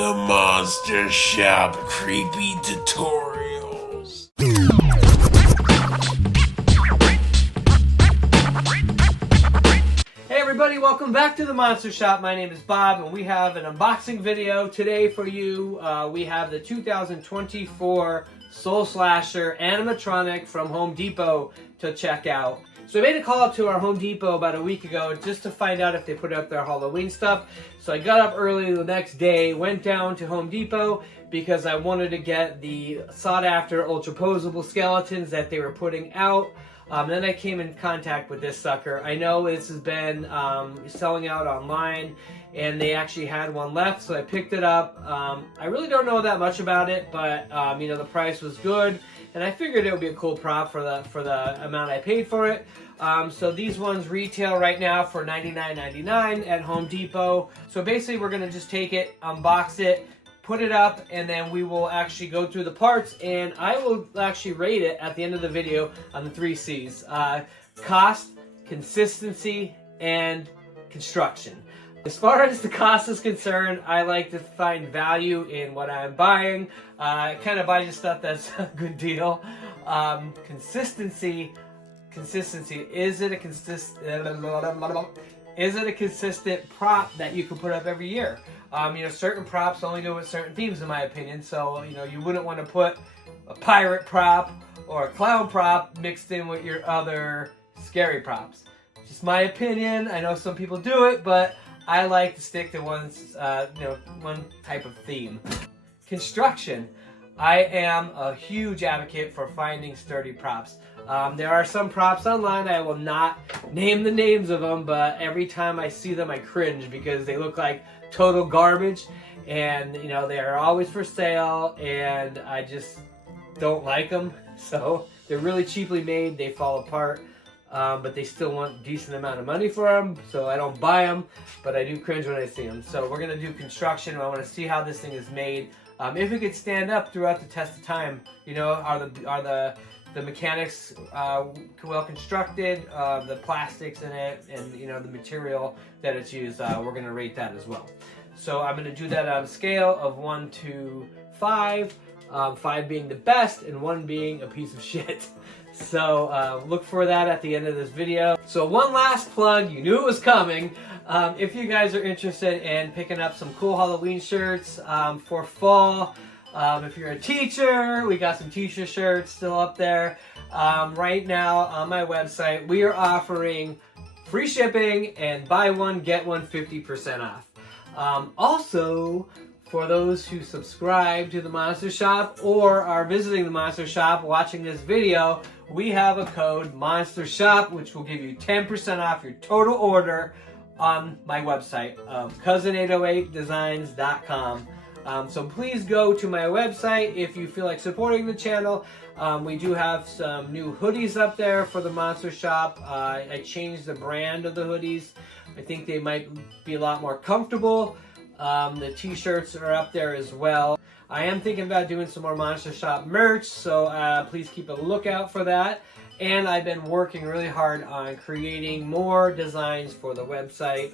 The Monster Shop Creepy Tutorials. Hey everybody, welcome back to the Monster Shop. My name is Bob and we have an unboxing video today for you. We have the 2024 Soul Slasher animatronic from Home Depot to check out. So I made a call to our Home Depot about a week ago just to find out if they put up their Halloween stuff. So I got up early the next day, went down to Home Depot because I wanted to get the sought after ultra posable skeletons that they were putting out. Then I came in contact with this sucker. I know this has been selling out online and they actually had one left, so I picked it up. I really don't know that much about it, but you know, the price was good and I figured it would be a cool prop for the amount I paid for it. So these ones retail right now for $99.99 at Home Depot. So basically we're gonna just take it, unbox it, put it up, and then we will actually go through the parts and I will actually rate it at the end of the video on the 3 C's. Cost, consistency, and construction. As far as the cost is concerned, I like to find value in what I'm buying. I kind of buy just stuff that's a good deal. Consistency, is it a consistent prop that you can put up every year? You know, certain props only go with certain themes in my opinion, so you know, you wouldn't want to put a pirate prop or a clown prop mixed in with your other scary props. Just my opinion. I know some people do it, but I like to stick to one type of theme. Construction. I am a huge advocate for finding sturdy props. There are some props online, I will not name the names of them, but every time I see them I cringe because they look like total garbage and you know, they are always for sale and I just don't like them. So they're really cheaply made, they fall apart, but they still want a decent amount of money for them, so I don't buy them, but I do cringe when I see them. So we're going to do construction. I want to see how this thing is made. If it could stand up throughout the test of time, you know, are the mechanics well constructed, the plastics in it, and you know, the material that it's used, we're going to rate that as well. So I'm going to do that on a scale of 1 to 5, 5 being the best and 1 being a piece of shit. So look for that at the end of this video. So one last plug, you knew it was coming. If you guys are interested in picking up some cool Halloween shirts for fall, if you're a teacher, we got some teacher shirts still up there. Right now on my website, we are offering free shipping and buy one, get one 50% off. Also, for those who subscribe to the Monster Shop or are visiting the Monster Shop watching this video, we have a code Monster Shop, which will give you 10% off your total order on my website of cousin808designs.com. So please go to my website if you feel like supporting the channel. We do have some new hoodies up there for the Monster Shop. I changed the brand of the hoodies. I think they might be a lot more comfortable. The t-shirts are up there as well. I am thinking about doing some more Monster Shop merch, so please keep a lookout for that. And I've been working really hard on creating more designs for the website.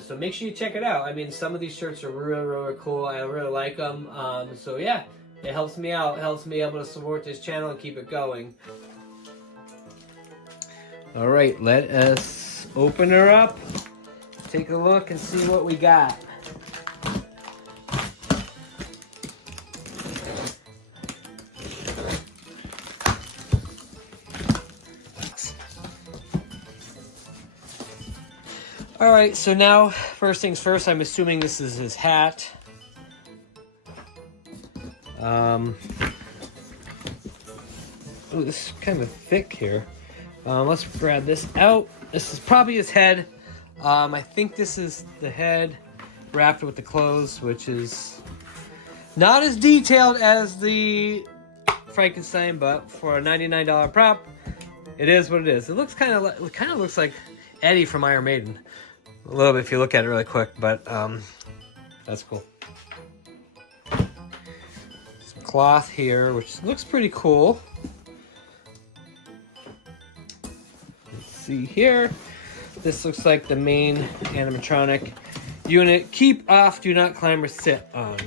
So make sure you check it out. I mean, some of these shirts are really, really cool. I really like them. So yeah, it helps me out. It helps me able to support this channel and keep it going. All right, let us open her up, take a look and see what we got. All right, so now, first things first, I'm assuming this is his hat. Oh, this is kind of thick here. Let's grab this out. This is probably his head. I think this is the head wrapped with the clothes, which is not as detailed as the Frankenstein, but for a $99 prop, it is what it is. It looks kind of looks like Eddie from Iron Maiden. A little bit if you look at it really quick, but that's cool. Some cloth here, which looks pretty cool. Let's see here. This looks like the main animatronic. unit. Keep off, do not climb or sit on.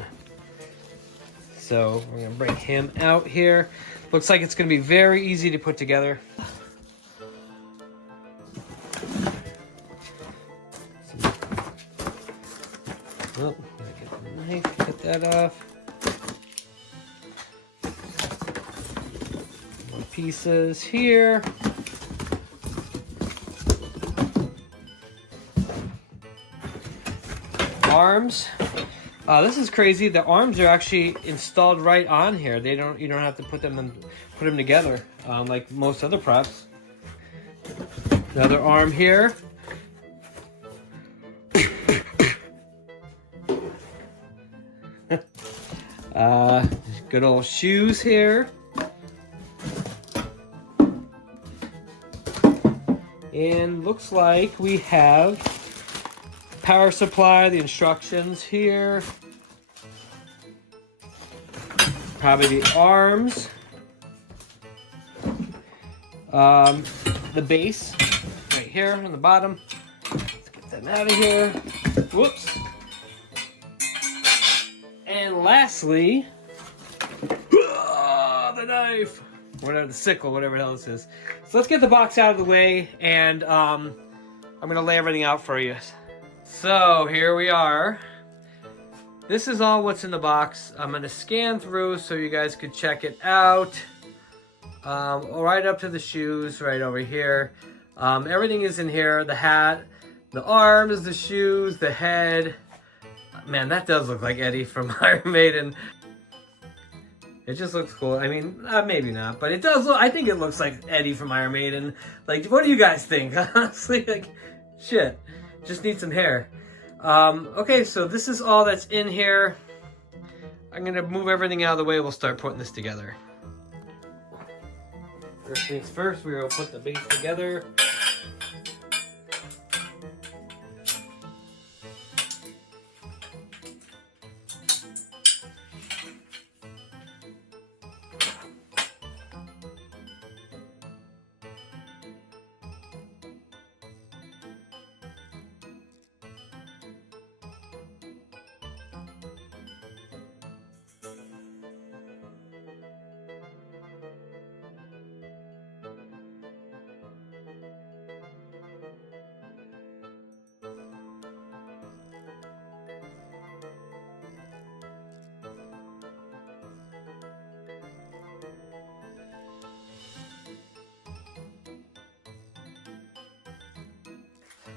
So we're gonna bring him out here. Looks like it's gonna be very easy to put together. Oh, gotta get the knife, cut that off. More pieces here. Arms. This is crazy. The arms are actually installed right on here. You don't have to put them together like most other props. Another arm here. Good old shoes here. And looks like we have power supply, the instructions here. Probably the arms. The base right here on the bottom. Let's get them out of here. Whoops. And lastly, the knife. Whatever, the sickle, whatever the hell this is. So let's get the box out of the way, and I'm gonna lay everything out for you. So here we are. This is all what's in the box. I'm gonna scan through so you guys could check it out. Right up to the shoes, right over here. Everything is in here. The hat, the arms, the shoes, the head. Man, that does look like Eddie from Iron Maiden. It just looks cool. I mean, maybe not, but it does look, I think it looks like Eddie from Iron Maiden. Like, what do you guys think? Honestly, like, shit. Just need some hair. Okay, so this is all that's in here. I'm gonna move everything out of the way. We'll start putting this together. First things first, we're gonna put the base together.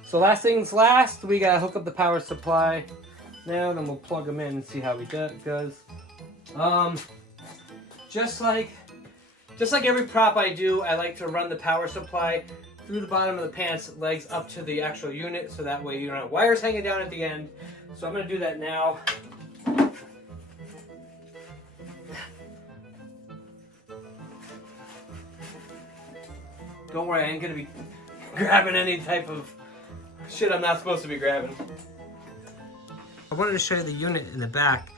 So last things last, we gotta hook up the power supply now, then we'll plug them in and see how we do it goes. Just like every prop I do, I like to run the power supply through the bottom of the pants legs up to the actual unit, so that way you don't have wires hanging down at the end. So I'm gonna do that now. Don't worry, I ain't gonna be grabbing any type of shit I'm not supposed to be grabbing. I wanted to show you the unit in the back.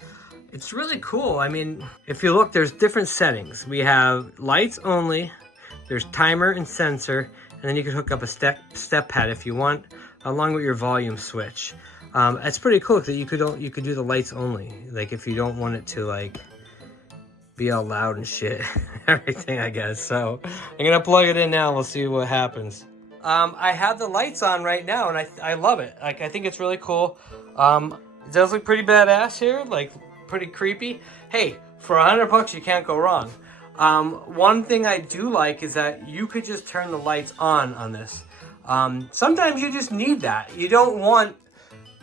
It's really cool. I mean, if you look, there's different settings. We have lights only, there's timer and sensor, and then you can hook up a step pad if you want, along with your volume switch. It's pretty cool that you could do the lights only, like if you don't want it to like be all loud and shit, everything, I guess. So I'm gonna plug it in now and we'll see what happens. I have the lights on right now, and I love it. Like, I think it's really cool. It does look pretty badass here, like pretty creepy. Hey, for $100 you can't go wrong. One thing I do like is that you could just turn the lights on this. Sometimes you just need that. You don't want,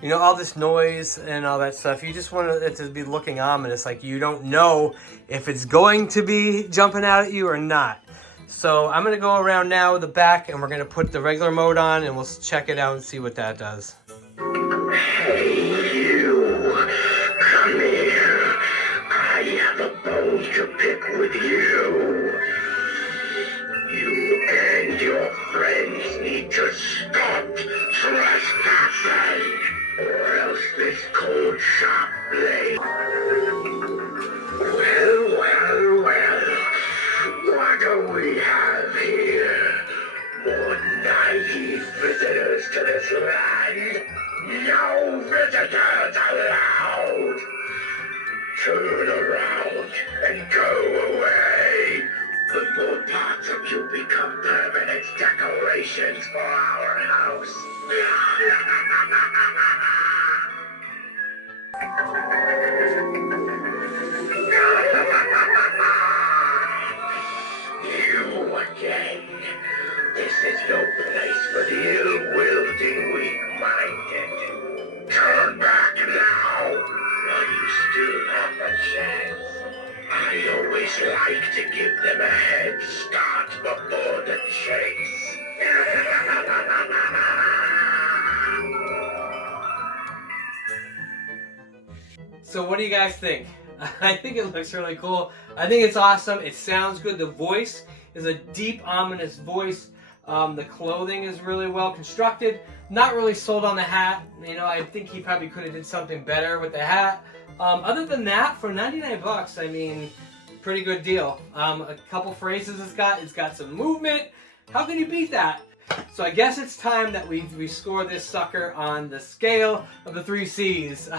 you know, all this noise and all that stuff. You just want it to be looking ominous, like you don't know if it's going to be jumping out at you or not. So I'm gonna go around now with the back, and we're gonna put the regular mode on, and we'll check it out and see what that does. Hey, you! Come here. I have a bone to pick with you. You and your friends need to stop trespassing, or else this cold sharp blade. Well. What do we have here? More naive visitors to this land? No visitors allowed! Turn around and go away before parts of you become permanent decorations for our house. You again. This is no place for the ill-willed and weak-minded. Turn back now, while you still have a chance. I always like to give them a head start before the chase. So what do you guys think? I think it looks really cool. I think it's awesome. It sounds good. The voice is a deep, ominous voice. The clothing is really well constructed. Not really sold on the hat. You know, I think he probably could have did something better with the hat. Other than that, for 99 bucks, I mean, pretty good deal. A couple phrases it's got some movement. How can you beat that? So I guess it's time that we score this sucker on the scale of the 3 C's.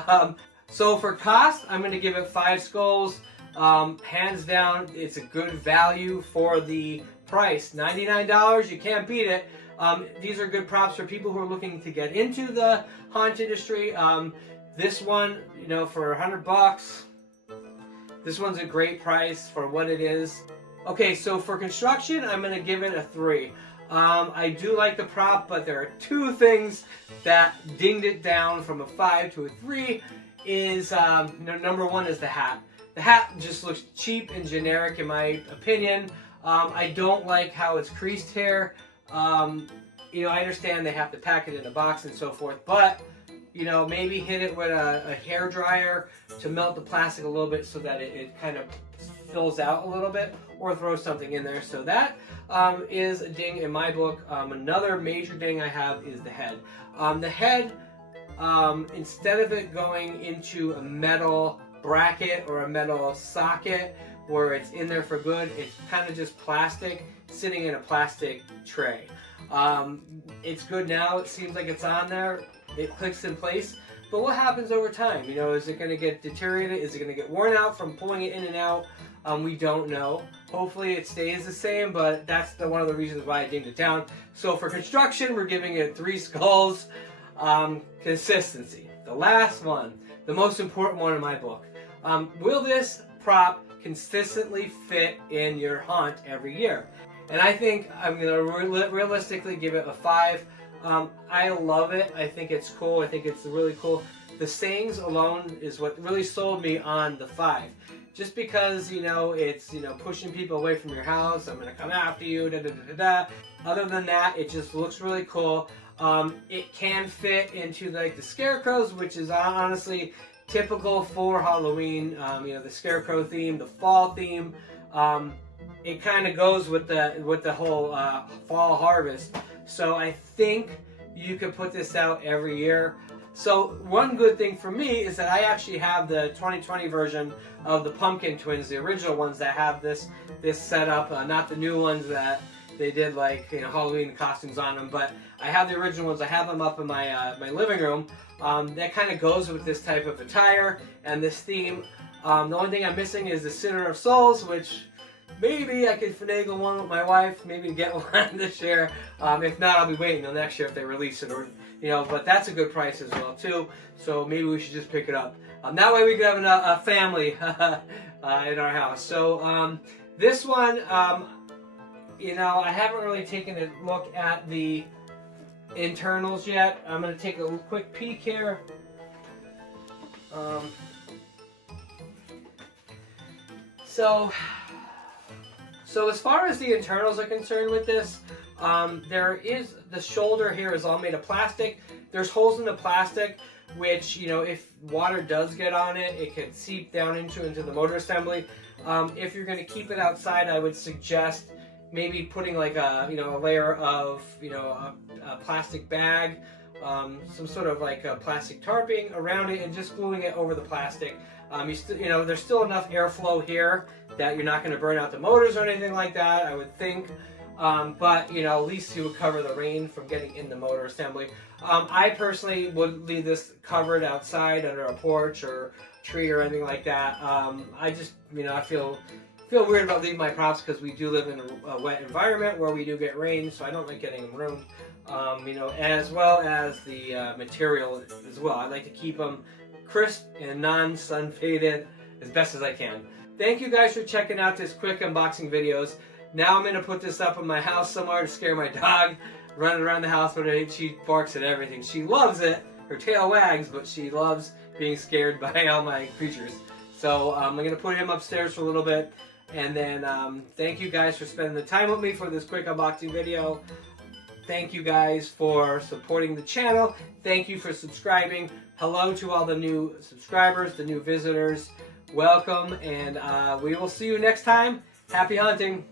So for cost, I'm going to give it 5 skulls. Hands down, it's a good value for the price. $99, you can't beat it. These are good props for people who are looking to get into the haunt industry. This one, you know, for 100 bucks, this one's a great price for what it is. Okay, so for construction, I'm going to give it a 3. I do like the prop, but there are 2 things that dinged it down from a 5 to a 3. Number 1 is the hat. The hat just looks cheap and generic in my opinion. I don't like how it's creased here. You know, I understand they have to pack it in a box and so forth, but you know, maybe hit it with a hair dryer to melt the plastic a little bit so that it kind of fills out a little bit, or throw something in there. So that is a ding in my book. Another major ding I have is the head. The head, instead of it going into a metal bracket or a metal socket where it's in there for good, it's kind of just plastic sitting in a plastic tray. It's good now, it seems like it's on there, it clicks in place, but what happens over time? You know, is it going to get deteriorated? Is it going to get worn out from pulling it in and out? We don't know. Hopefully it stays the same, but that's one of the reasons why I dinged it down. So for construction, we're giving it 3 skulls. Consistency. The last one, the most important one in my book. Will this prop consistently fit in your haunt every year? And I think I'm going to realistically give it a 5. I love it. I think it's cool. I think it's really cool. The sayings alone is what really sold me on the 5. Just because, you know, it's, you know, pushing people away from your house, I'm going to come after you, da da da da da. Other than that, it just looks really cool. It can fit into like the scarecrows, which is honestly typical for Halloween. You know, the scarecrow theme, the fall theme. It kind of goes with the whole fall harvest. So I think you could put this out every year. So one good thing for me is that I actually have the 2020 version of the Pumpkin Twins, the original ones that have this setup, not the new ones that they did like, you know, Halloween costumes on them, but I have the original ones. I have them up in my my living room. That kind of goes with this type of attire and this theme. The only thing I'm missing is the Sinner of Souls, which maybe I could finagle one with my wife, maybe get one this year. If not, I'll be waiting till next year if they release it, or you know. But that's a good price as well too. So maybe we should just pick it up. That way we can have a family in our house. So this one, you know, I haven't really taken a look at the internals yet. I'm going to take a quick peek here. So as far as the internals are concerned with this, there is, the shoulder here is all made of plastic. There's holes in the plastic, which, you know, if water does get on it, it could seep down into the motor assembly. If you're going to keep it outside, I would suggest maybe putting like a, you know, a layer of, you know, a plastic bag, some sort of like a plastic tarping around it, and just gluing it over the plastic. You know, there's still enough airflow here that you're not going to burn out the motors or anything like that, I would think. but you know, at least you would cover the rain from getting in the motor assembly. I personally would leave this covered outside under a porch or tree or anything like that. I just, you know, I feel weird about leaving my props because we do live in a wet environment where we do get rain, so I don't like getting them ruined. You know, as well as the material as well. I like to keep them crisp and non-sun faded as best as I can. Thank you guys for checking out this quick unboxing videos. Now I'm going to put this up in my house somewhere to scare my dog, running around the house when she barks at everything. She loves it. Her tail wags, but she loves being scared by all my creatures. So I'm going to put him upstairs for a little bit. And then thank you guys for spending the time with me for this quick unboxing video. Thank you guys for supporting the channel. Thank you for subscribing. Hello to all the new subscribers, the new visitors. Welcome, and we will see you next time. Happy hunting.